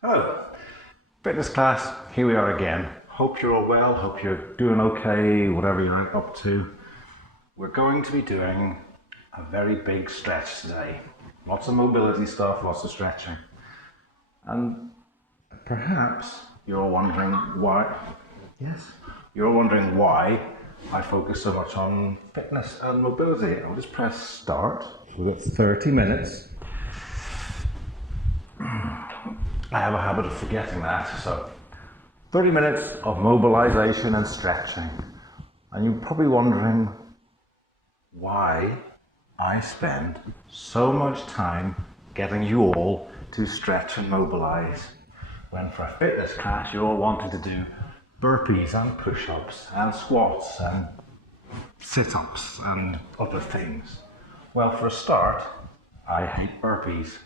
Hello, fitness class, here we are again. Hope you're all well, hope you're doing okay, whatever you're up to. We're going to be doing a very big stretch today. Lots of mobility stuff, lots of stretching. And perhaps you're wondering why, you're wondering why I focus so much on fitness and mobility. I'll just press start. We've got 30 minutes. I have a habit of forgetting that, so 30 minutes of mobilization and stretching. And you're probably wondering why I spend so much time getting you all to stretch and mobilize, when for a fitness class you're all wanting to do burpees and push-ups and squats and sit-ups and other things. Well, for a start, I hate burpees.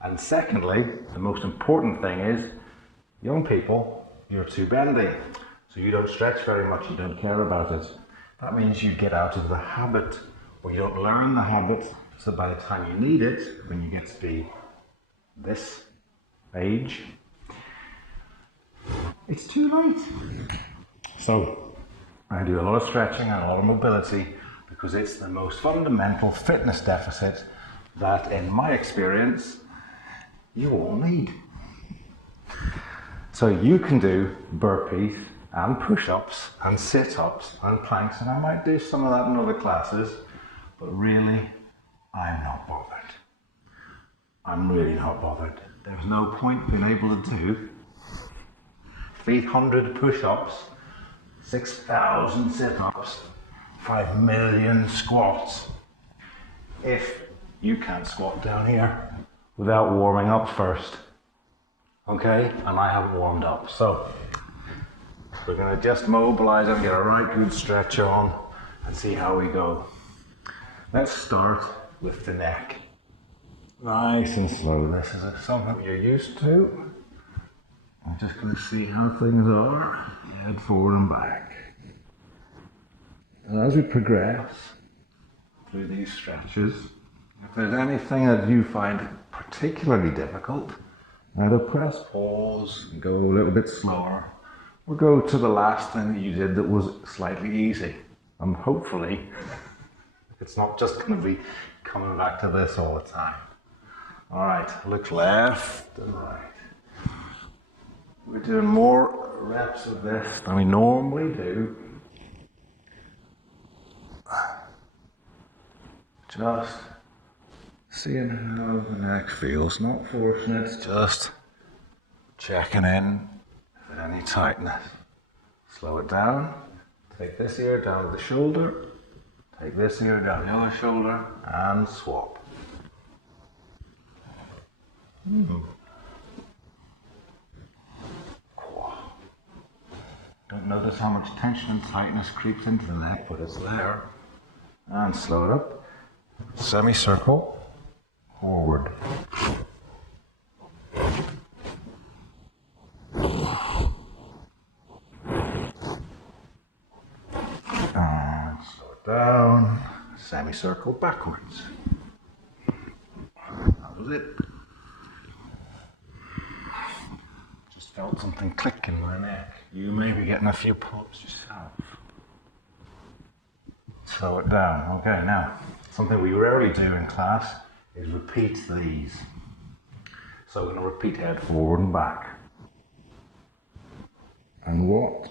And secondly, the most important thing is, young people, you're too bendy. So you don't stretch very much, you don't care about it. That means you get out of the habit, or you don't learn the habit, so by the time you need it, when you get to be this age, it's too late. So I do a lot of stretching and a lot of mobility because it's the most fundamental fitness deficit that, in my experience, you all need. So you can do burpees and push-ups and sit-ups and planks, and I might do some of that in other classes, but really, I'm not bothered. I'm really not bothered. There's no point being able to do 300 push-ups, 6,000 sit-ups, 5 million squats if you can't squat down here without warming up first. Okay? And I haven't warmed up. So we're going to just mobilize and get a right good stretch on and see how we go. Let's start with the neck. Nice and slow. This is something you're used to. I'm just going to see how things are. Head forward and back. And as we progress through these stretches, if there's anything that you find particularly difficult, either press pause and go a little bit slower, or go to the last thing that you did that was slightly easy. And hopefully, it's not just going to be coming back to this all the time. All right, look left and right. We're doing more reps of this than we normally do. Just seeing how the neck feels, not forcing it, just checking in if there's any tightness. Slow it down, take this ear down to the shoulder, take this ear down the other shoulder, and swap. Don't notice how much tension and tightness creeps into the neck, but it's there. And slow it up. Semicircle, forward. And slow it down, semicircle backwards. That was it. Just felt something click in my neck. You may be getting a few pulps yourself. Slow it down. Okay, now, something we rarely do in class is repeat these. So we're going to repeat head forward and back. And what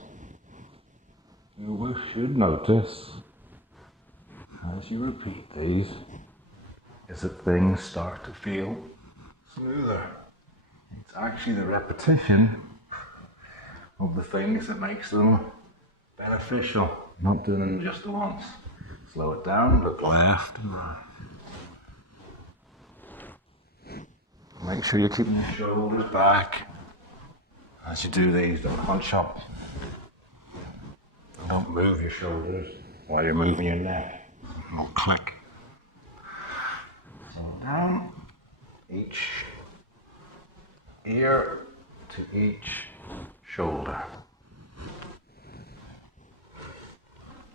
you should notice as you repeat these is that things start to feel smoother. It's actually the repetition of the things that makes them beneficial, not doing them just once. Slow it down, look left and right. Make sure you're keeping your shoulders back as you do these. Don't hunch up. Don't move your shoulders while you're moving your neck. It'll click. Slow it down. Each ear to each shoulder.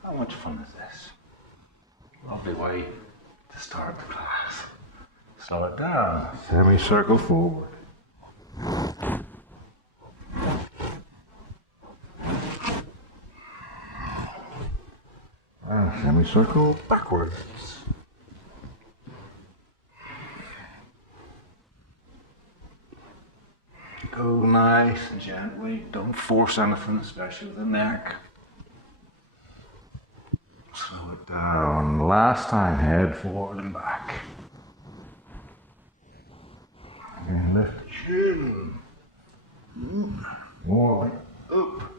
How much fun is this? Lovely way to start the class. Slow it down. Semicircle forward. Circle backwards. Go nice and gently. Don't force anything, especially with the neck. Slow it down. Last time, head forward and back. And lift the chin. More like up,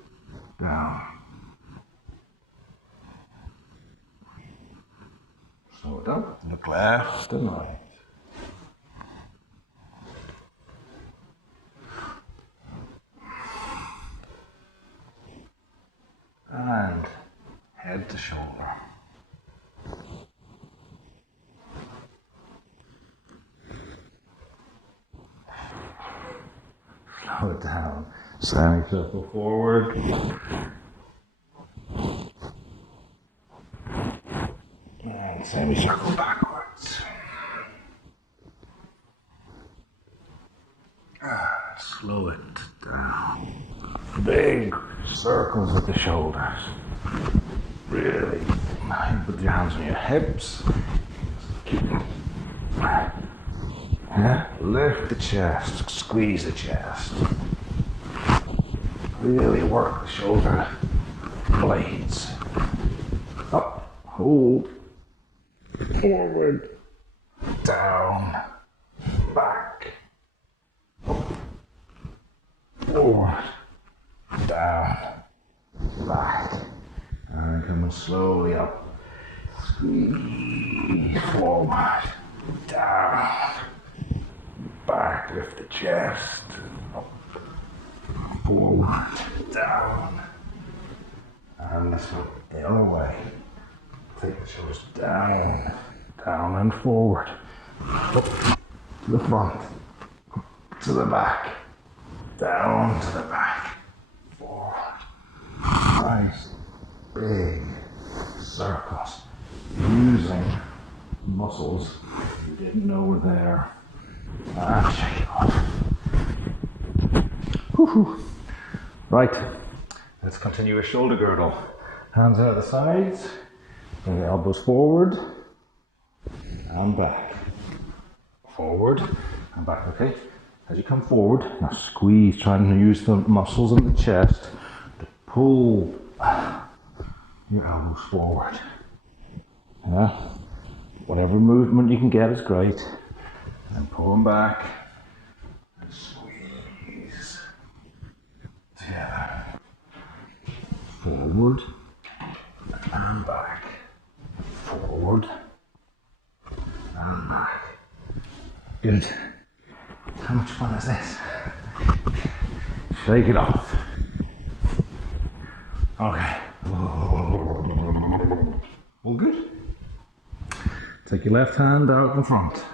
down. Slow it down. Look left and right. And head to shoulder. Slow it down. Semicircle forward. And semicircle backwards. And slow it down. Big circles with the shoulders. Really. Put your hands on your hips. Keep them. Yeah. Lift the chest. Squeeze the chest. Really work the shoulder blades. Up. Hold. Forward. Down. Back. Up. Forward. Down, back, and coming slowly up. Squeeze forward, down, back. Lift the chest. Up, forward, down, and let's go the other way. Take the shoulders down, down and forward. Up to the front, up to the back, down to the back. Nice, big circles, using muscles you didn't know were there. And shake it off. Woo-hoo. Right, let's continue with shoulder girdle. Hands out the sides, bring the elbows forward and back. Forward and back, okay? As you come forward, now squeeze, trying to use the muscles in the chest. Pull your elbows forward. Yeah. Whatever movement you can get is great. And pull them back. And squeeze. Together. Forward. And back. Forward. And back. Good. How much fun is this? Shake it off. Okay. All good? Take your left hand out in front.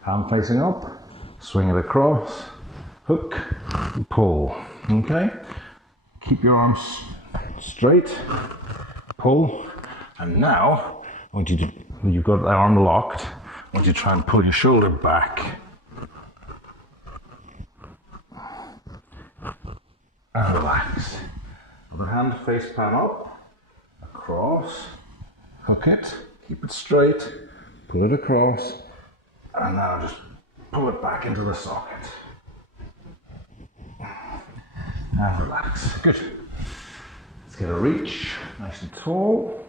Hand facing up. Swing it across. Hook. Pull. Okay? Keep your arms straight. Pull. And now, I want you to, when you've got the arm locked, I want you to try and pull your shoulder back. And relax. Other hand face palm up, across, hook it, keep it straight, pull it across, and now just pull it back into the socket. And relax. Good. Let's get a reach, nice and tall.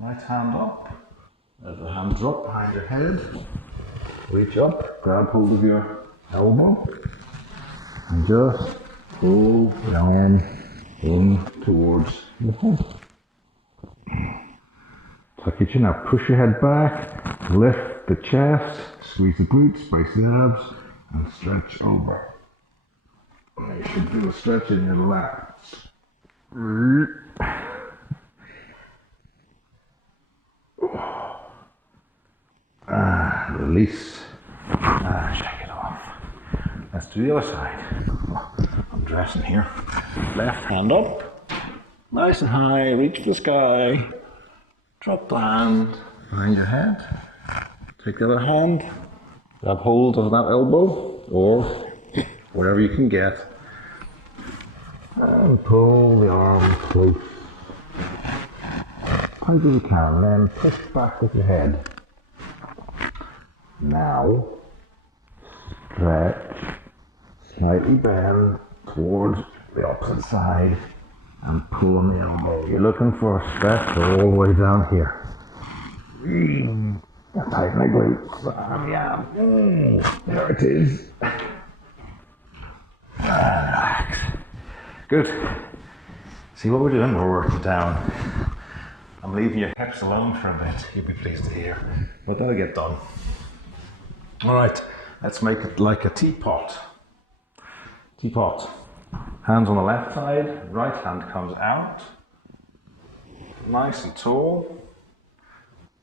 Right hand up, other hand drop behind your head. Reach up, grab hold of your elbow, and just pull the arm in towards the front. Tuck your chin up, push your head back, lift the chest, squeeze the glutes, brace the abs, and stretch over. And you should do a stretch in your lats. Release. Shake it off. Let's do the other side. I'm dressing here. Left hand up, nice and high, reach for the sky. Drop the hand behind your head. Take the other hand, grab hold of that elbow or whatever you can get, and pull the arm close. tight as you can, then push back with your head. Now, stretch, slightly bend towards the opposite side and pull on the elbow. You're looking for a stretch all the way down here. Tighten the glutes. Yeah. There it is. Relax. Good. See what we're doing? We're working down. I'm leaving your hips alone for a bit. You'll be pleased to hear. But that'll get done. Alright, let's make it like a teapot. Teapot. Hands on the left side, right hand comes out. Nice and tall.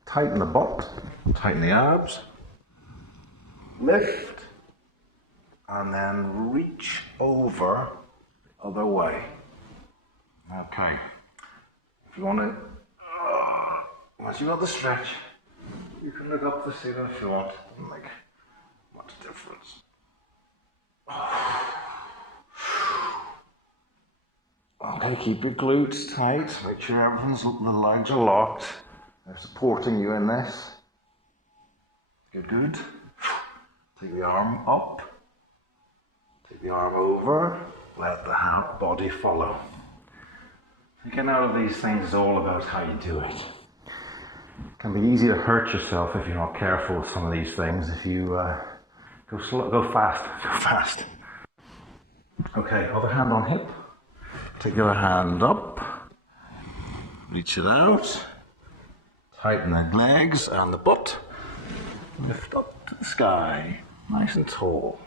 Tighten the butt, tighten the abs. Lift. And then reach over the other way. Okay. If you want to, once you've got the stretch, you can look up the ceiling if you want. Doesn't make much difference. Okay, keep your glutes tight. Make sure the legs are locked. They're supporting you in this. Good. Take the arm up. Take the arm over. Let the body follow. Getting out of these things is all about how you do it. It can be easy to hurt yourself if you're not careful with some of these things. If you go fast. Okay, other hand on hip. Take your hand up. Reach it out. Tighten the legs and the butt. Lift up to the sky. Nice and tall.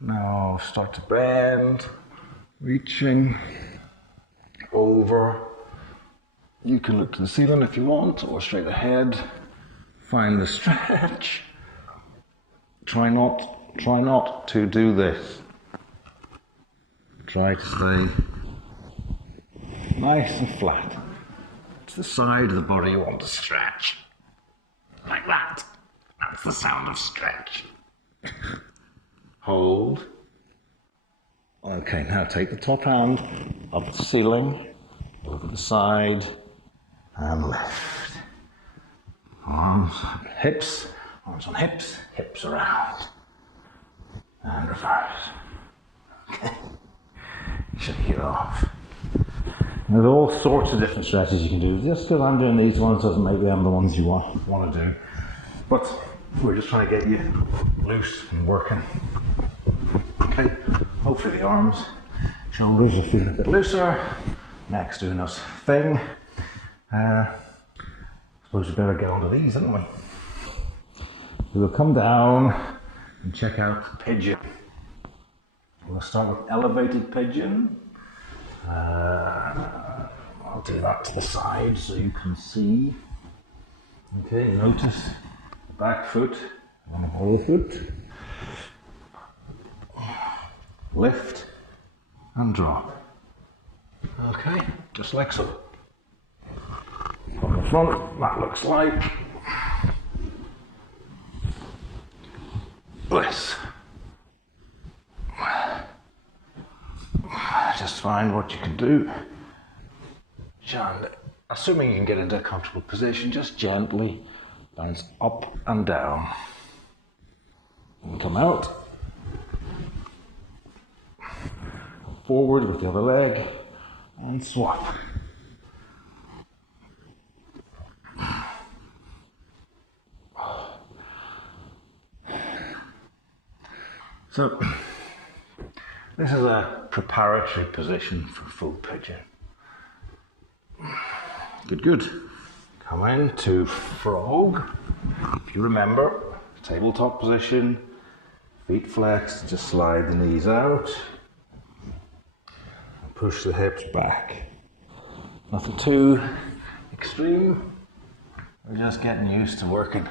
Now start to bend. Reaching over. You can look to the ceiling if you want, or straight ahead. Find the stretch. Try not to do this. Try to stay nice and flat. To the side of the body you want to stretch. Like that. That's the sound of stretch. Hold. Okay, now take the top hand up the ceiling, over the side, and lift. Arms on hips, hips around. And reverse. Okay. Shake it off. There's all sorts of different stretches you can do. Just because I'm doing these ones doesn't make them the ones you want to do. But we're just trying to get you loose and working. Okay, hopefully the arms, shoulders are feeling a bit looser. Neck's doing us thing. Suppose we better get onto these, haven't we? We'll come down and check out pigeon. We'll start with elevated pigeon. I'll do that to the side so you can see. Okay, notice the back foot and the whole foot. Lift and drop. Okay, just like so. From the front, that looks like this. Just find what you can do. And assuming you can get into a comfortable position, just gently bounce up and down. And come out. Forward with the other leg and swap. So, this is a preparatory position for full pigeon. Good. Come into frog. If you remember, tabletop position, feet flexed, just slide the knees out. And push the hips back. Nothing too extreme. We're just getting used to working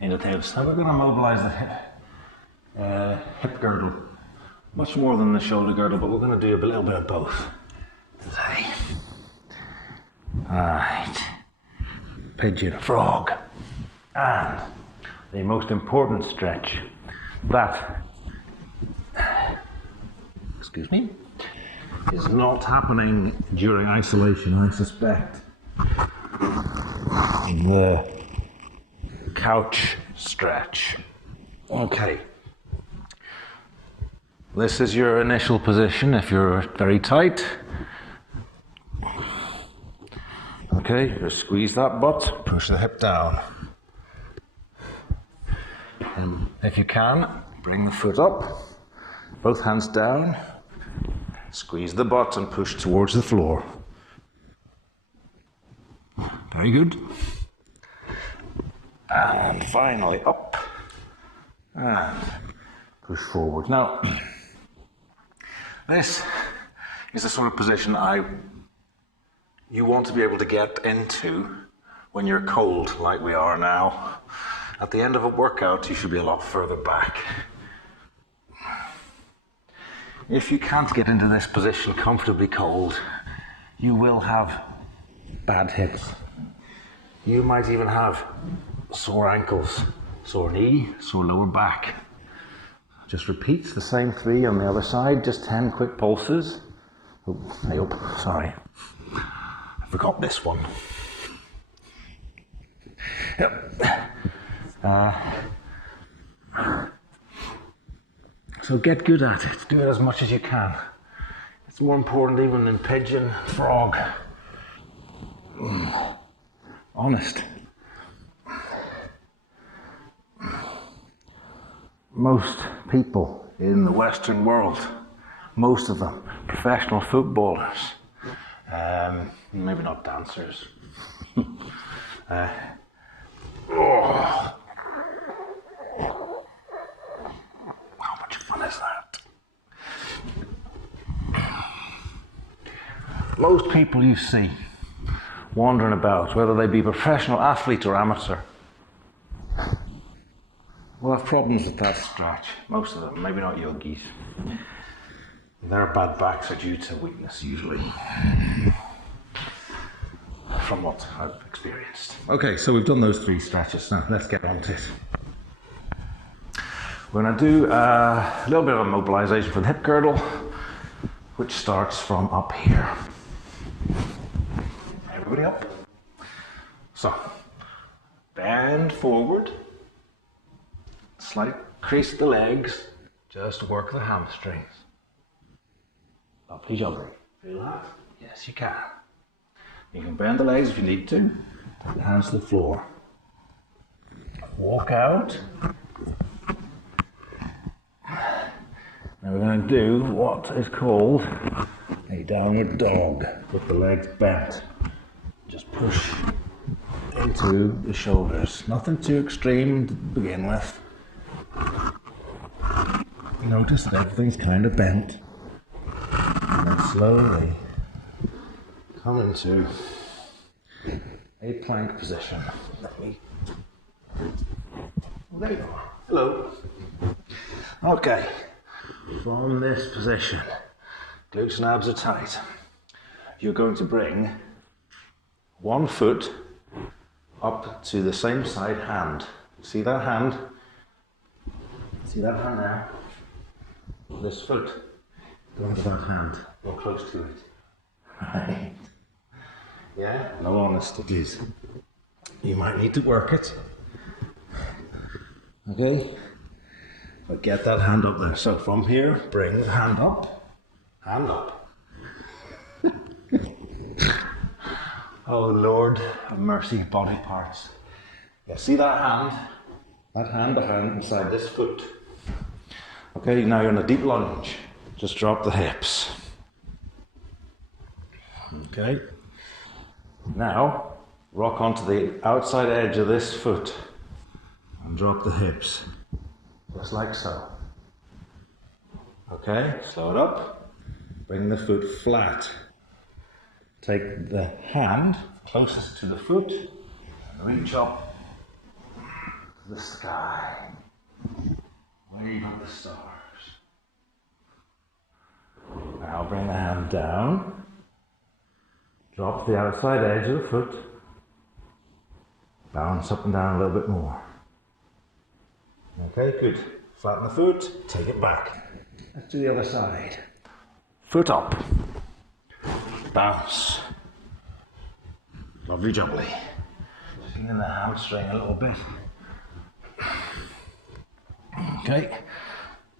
in the hips. Now we're going to mobilize the hip girdle. Much more than the shoulder girdle, but we're going to do a little bit of both today. Alright. Pigeon, frog. And the most important stretch that, excuse me, is not happening during isolation, I suspect. The couch stretch. Okay. This is your initial position if you're very tight. Okay, just squeeze that butt, push the hip down. And if you can, bring the foot up, both hands down, squeeze the butt and push towards the floor. Very good. And finally up and push forward. Now, this is the sort of position you want to be able to get into when you're cold, like we are now. At the end of a workout, you should be a lot further back. If you can't get into this position comfortably cold, you will have bad hips. You might even have sore ankles, sore knee, sore lower back. Just repeat the same 3 on the other side, just 10 quick pulses. Oh, sorry. I forgot this one. Yep. So get good at it. Do it as much as you can. It's more important even than pigeon, frog. Honest. Most people in the Western world, most of them, professional footballers, maybe not dancers. How much fun is that? Most people you see wandering about, whether they be professional athlete or amateur, will have problems with that stretch. Most of them, maybe not yogis. Their bad backs are due to weakness usually, from what I've experienced. Okay, so we've done those 3 stretches. Now let's get on to it. We're going to do a little bit of a mobilization for the hip girdle, which starts from up here. Everybody up. So, bend forward, slight crease the legs, just work the hamstrings. Up, jump. Feel that? Yes, you can. You can bend the legs if you need to. Take the hands to the floor. Walk out. Now we're going to do what is called a downward dog with the legs bent. Just push into the shoulders. Nothing too extreme to begin with. Notice that everything's kind of bent. And then slowly come into a plank position. There you are. Hello. Okay. From this position, glutes and abs are tight. You're going to bring one foot up to the same side hand. See that hand? See that hand there? This foot. Go into that hand. Go close to it. Right. Yeah? No, honest, it is. You might need to work it. Okay? But get that hand up there. So from here, bring the hand up. Hand up. Oh Lord, have mercy, body parts. Yeah, see that hand? That hand behind inside this foot. Okay, now you're in a deep lunge. Just drop the hips. Okay. Now, rock onto the outside edge of this foot and drop the hips. Just like so. Okay, slow it up. Bring the foot flat. Take the hand closest to the foot and reach up to the sky. Wave at the stars. Now bring the hand down. Drop the outside edge of the foot. Bounce up and down a little bit more. Okay, good. Flatten the foot, take it back. Let's do the other side. Foot up. Bounce. Lovely jubbly. Feeling the hamstring a little bit. Okay,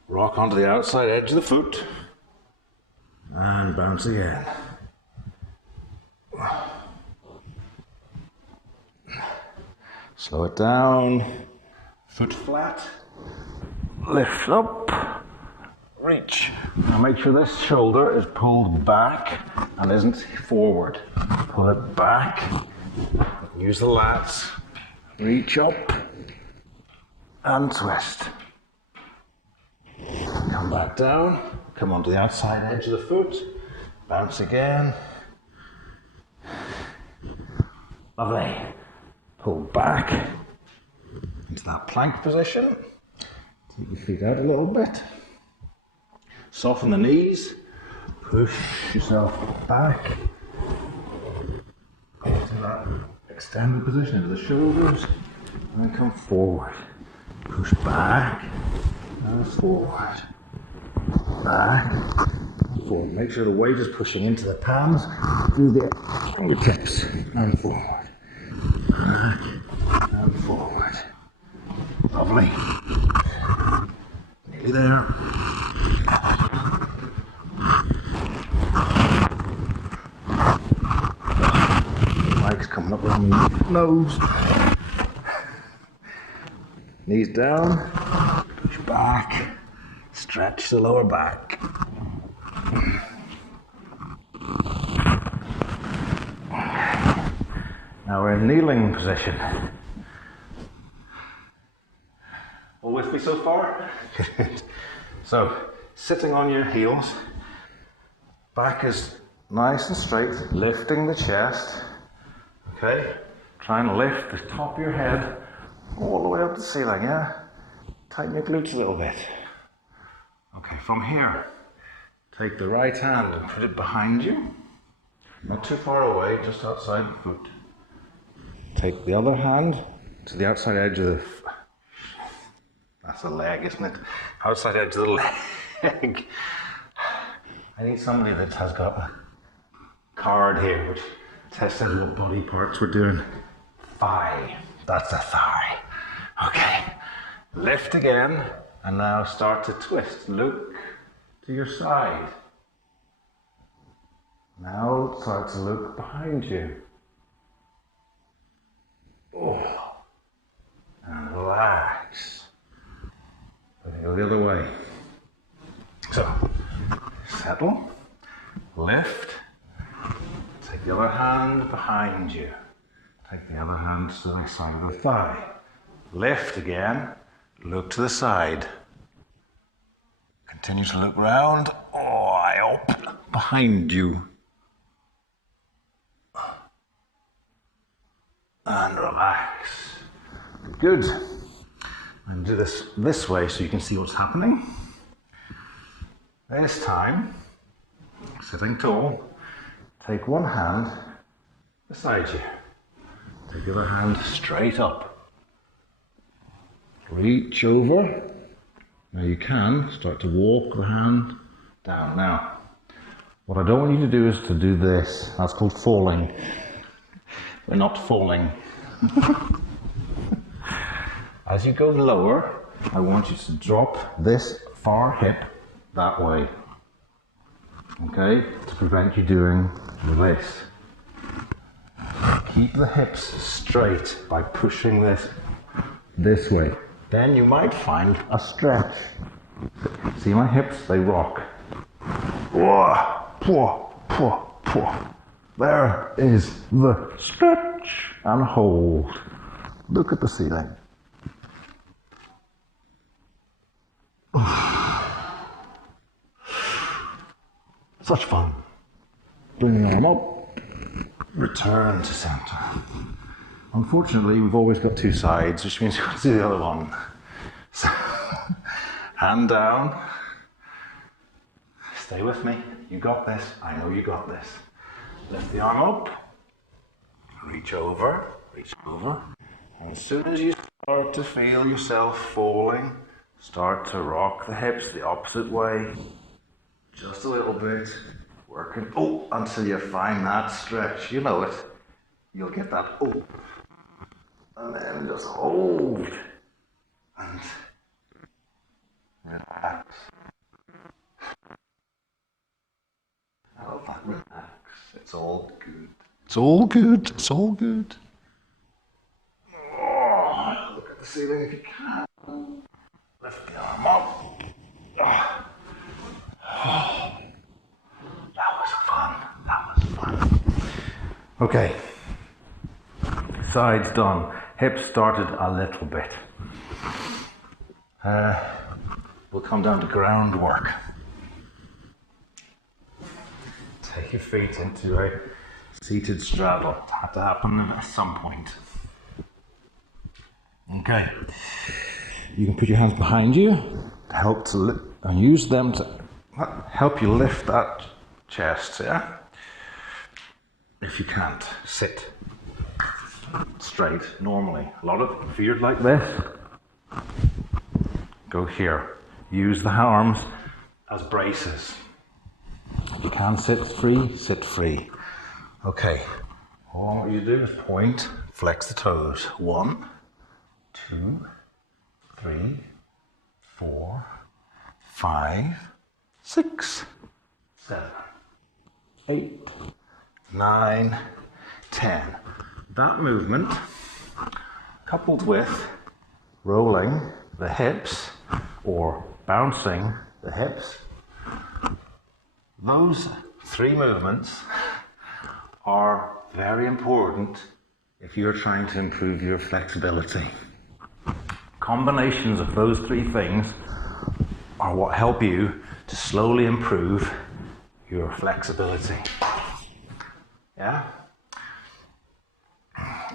rock onto the outside edge of the foot and bounce again. Slow it down, foot flat, lift up, reach. Now make sure this shoulder is pulled back and isn't forward. Pull it back, use the lats, reach up and twist. Come back down, come onto the outside edge of the foot, bounce again. Lovely. Pull back into that plank position. Take your feet out a little bit. Soften the knees. Push yourself back into that extended position into the shoulders. And then come forward. Push back and forward. Back and forward. Make sure the weight is pushing into the palms through the fingertips and forward. Back and forward. Lovely. Nearly there. Legs coming up around the nose. Knees down. Push back. Stretch the lower back. Now we're in kneeling position. All with me so far? So, sitting on your heels, back is nice and straight, lifting the chest. Okay? Try and lift the top of your head all the way up to the ceiling, yeah? Tighten your glutes a little bit. Okay, from here, take the right hand and put it behind you. Not too far away, just outside the foot. Take the other hand to the outside edge of the... That's a leg, isn't it? Outside edge of the leg. I need somebody that has got a card here which tests out what body parts we're doing. Thigh. That's a thigh. Okay. Lift again, and now start to twist. Look to your side. Now start to look behind you. Oh. And relax. Go the other way. So, settle, lift, take the other hand behind you. Take the other hand to the side of the thigh. Lift again, look to the side. Continue to look round. Oh, I hope behind you. And relax. Good. And do this way so you can see what's happening. This time, sitting tall, take one hand beside you. Take the other hand straight up. Reach over. Now you can start to walk the hand down. Now, what I don't want you to do is to do this. That's called falling. We're not falling. As you go lower, I want you to drop this far hip that way. Okay? To prevent you doing this. Keep the hips straight by pushing this way. Then you might find a stretch. See my hips? They rock. There is the stretch and hold. Look at the ceiling. Such fun. Bring the arm up. Return to center. Unfortunately, we've always got two sides, which means we've got to do the other one. So, hand down. Stay with me. You got this. I know you got this. Lift the arm up. Reach over. Reach over. And as soon as you start to feel yourself falling, start to rock the hips the opposite way. Just a little bit. Working. Oh, until you find that stretch. You know it. you'll get that up. And then just hold. And relax. How that relax? It's all good. It's all good. It's all good. Oh, look at the ceiling if you can. Lift the arm up. Oh. Oh. That was fun. That was fun. Okay. Sides done. Hips started a little bit. We'll come down to groundwork. Take your feet into a seated straddle. It had to happen at some point. Okay. You can put your hands behind you to help to lift, and use them to help you lift that chest, yeah? If you can't, sit straight normally. A lot of feared like this. Go here. Use the arms as braces. If you can sit free, sit free. Okay. All I want you to do is point, flex the toes. 1, 2, 3, 4, 5, 6, 7, 8, 9, 10. That movement, coupled with rolling the hips or bouncing the hips, those 3 movements are very important if you're trying to improve your flexibility. Combinations of those 3 things are what help you to slowly improve your flexibility. Yeah?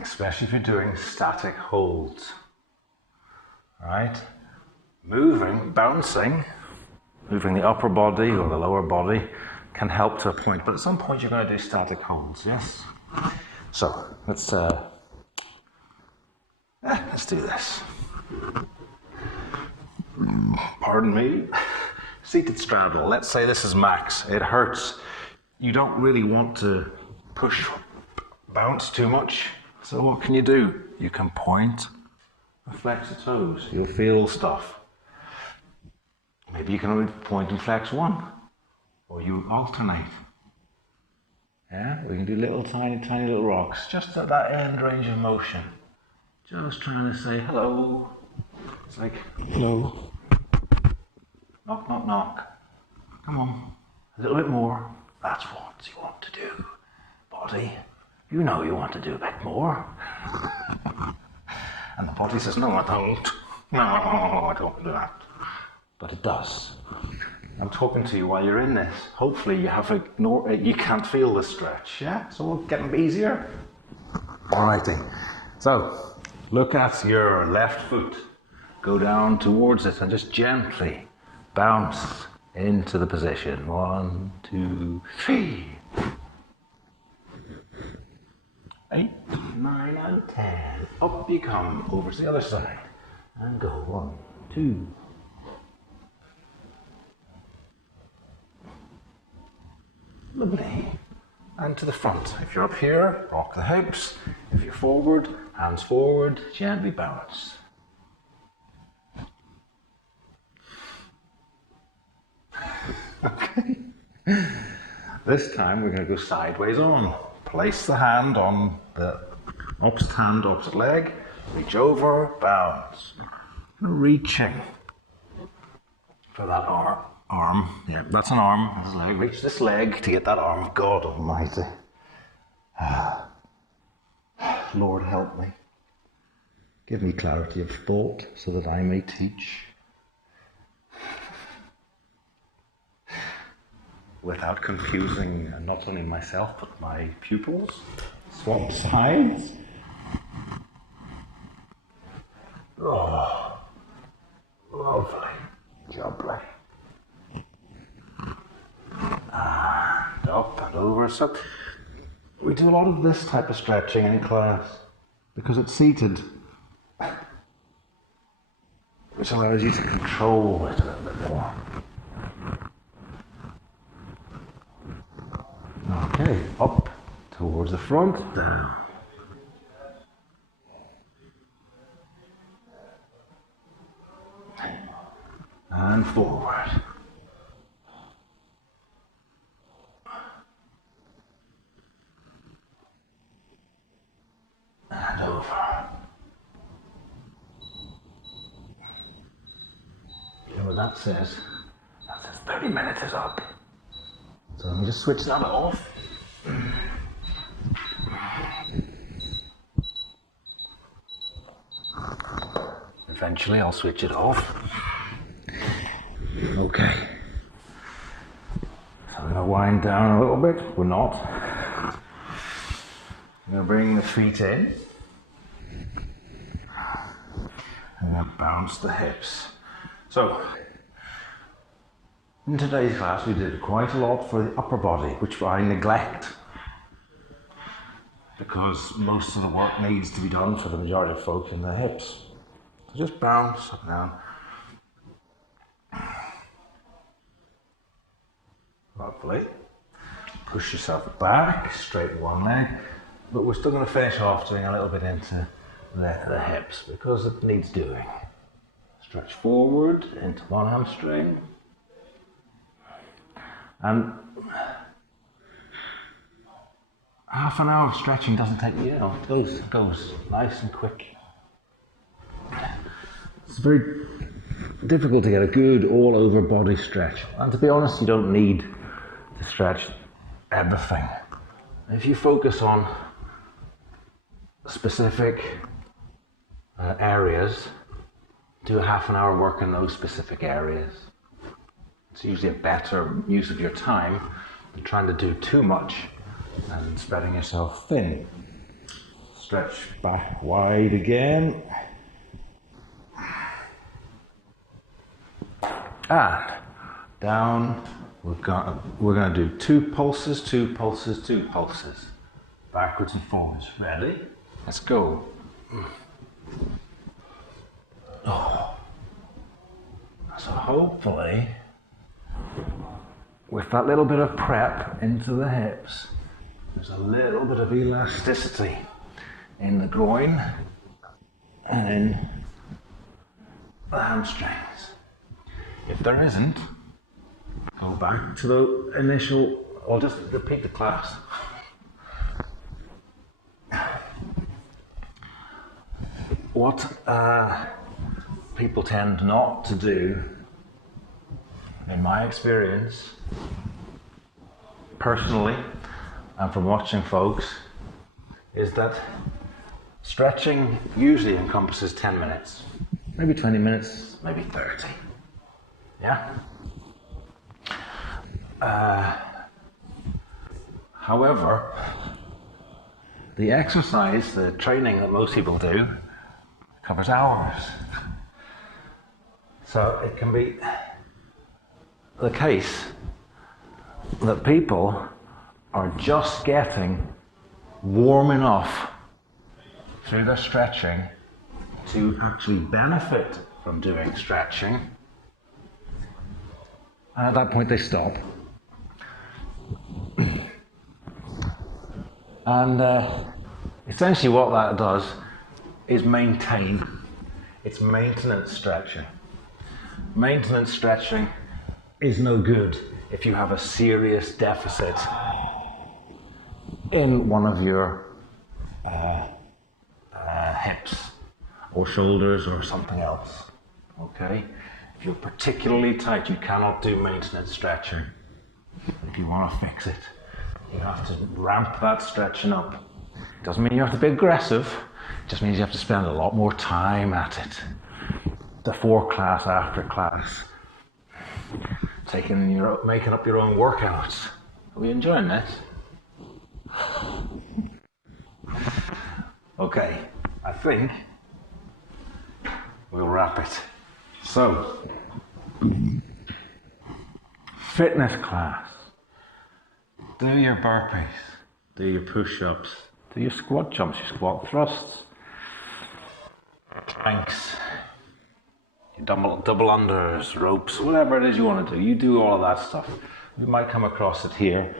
Especially if you're doing static holds. Right? Moving, bouncing, moving the upper body or the lower body can help to a point, but at some point you're going to do static holds, yes? So, let's do this. Pardon me. Seated straddle. Let's say this is max. It hurts. You don't really want to push, bounce too much. So what can you do? You can point and flex the toes. You'll feel stuff. Maybe you can only point and flex one. Or you alternate. Yeah, we can do little tiny little rocks. Just at that end range of motion. Just trying to say hello. It's like, hello. Knock, knock, knock. Come on. A little bit more. That's what you want to do. Body, you know you want to do a bit more. And the body says, no, I don't. No, I don't want to do that. But it does. I'm talking to you while you're in this. Hopefully you can't feel the stretch, yeah? So we'll get them easier. Alrighty. So, look at your left foot. Go down towards it and just gently bounce into the position. 1, 2, 3. 8, 9, and 10. Up you come over to the other side. And go 1, 2. Lovely. And to the front. If you're up here, rock the hips. If you're forward, hands forward, gently bounce. Okay. This time we're going to go sideways on. Place the hand on the opposite hand, opposite leg. Reach over, bounce. Reaching for that arm. Yeah, that's an arm. That's a leg. Reach this leg to get that arm. God Almighty. Lord help me. Give me clarity of thought so that I may teach. Without confusing not only myself but my pupils. Swap sides. Oh, lovely. Jubbly. And up and over. So we do a lot of this type of stretching in class because it's seated, which allows you to control it a little bit more. Okay, up towards the front, down. and forward. And over. And what that says 30 minutes is up. So let me just switch that off. Eventually I'll switch it off. Okay. So I'm going to wind down a little bit. We're not. I'm going to bring the feet in. And then bounce the hips. So, in today's class we did quite a lot for the upper body, which I neglect. Because most of the work needs to be done for the majority of folk in the hips. So just bounce up and down. Lovely. Push yourself back, straighten one leg. But we're still going to finish off doing a little bit into the hips because it needs doing. Stretch forward into one hamstring. And half an hour of stretching doesn't take, it goes nice and quick. It's very difficult to get a good all over body stretch. And to be honest, you don't need to stretch everything. If you focus on specific areas, do a half an hour work in those specific areas. It's usually a better use of your time than trying to do too much and spreading yourself thin. Stretch back wide again. And down, we're going to do 2 pulses, 2 pulses, 2 pulses. Backwards and forwards. Ready? Let's go. Oh. So hopefully, with that little bit of prep into the hips, there's a little bit of elasticity in the groin and in the hamstrings. If there isn't, go back to the initial, I'll just repeat the class. What people tend not to do, in my experience, personally, and from watching folks, is that stretching usually encompasses 10 minutes, maybe 20 minutes, maybe 30. Yeah? However, the exercise, the training that most people do, covers hours. So it can be the case that people are just getting warm enough through their stretching to actually benefit from doing stretching, and at that point they stop. And essentially what that does is maintain. It's maintenance stretching. Maintenance stretching is no good if you have a serious deficit in one of your hips or shoulders or something else. Okay? If you're particularly tight, you cannot do maintenance stretching. If you want to fix it, you have to ramp that stretching up. Doesn't mean you have to be aggressive, it just means you have to spend a lot more time at it. Before class, after class. Making up your own workouts. Are we enjoying this? Okay, I think we'll wrap it. So, fitness class. Do your burpees, do your push-ups, do your squat jumps, your squat thrusts, planks, your double unders, ropes, whatever it is you want to do. You do all of that stuff. You might come across it here.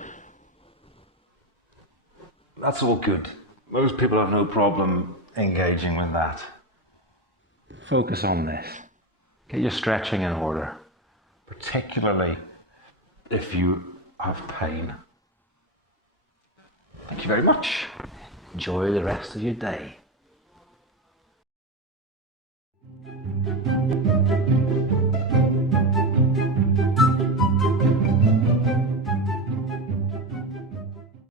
That's all good. Most people have no problem engaging with that. Focus on this. Get your stretching in order. particularly if you have pain. Thank you very much. Enjoy the rest of your day.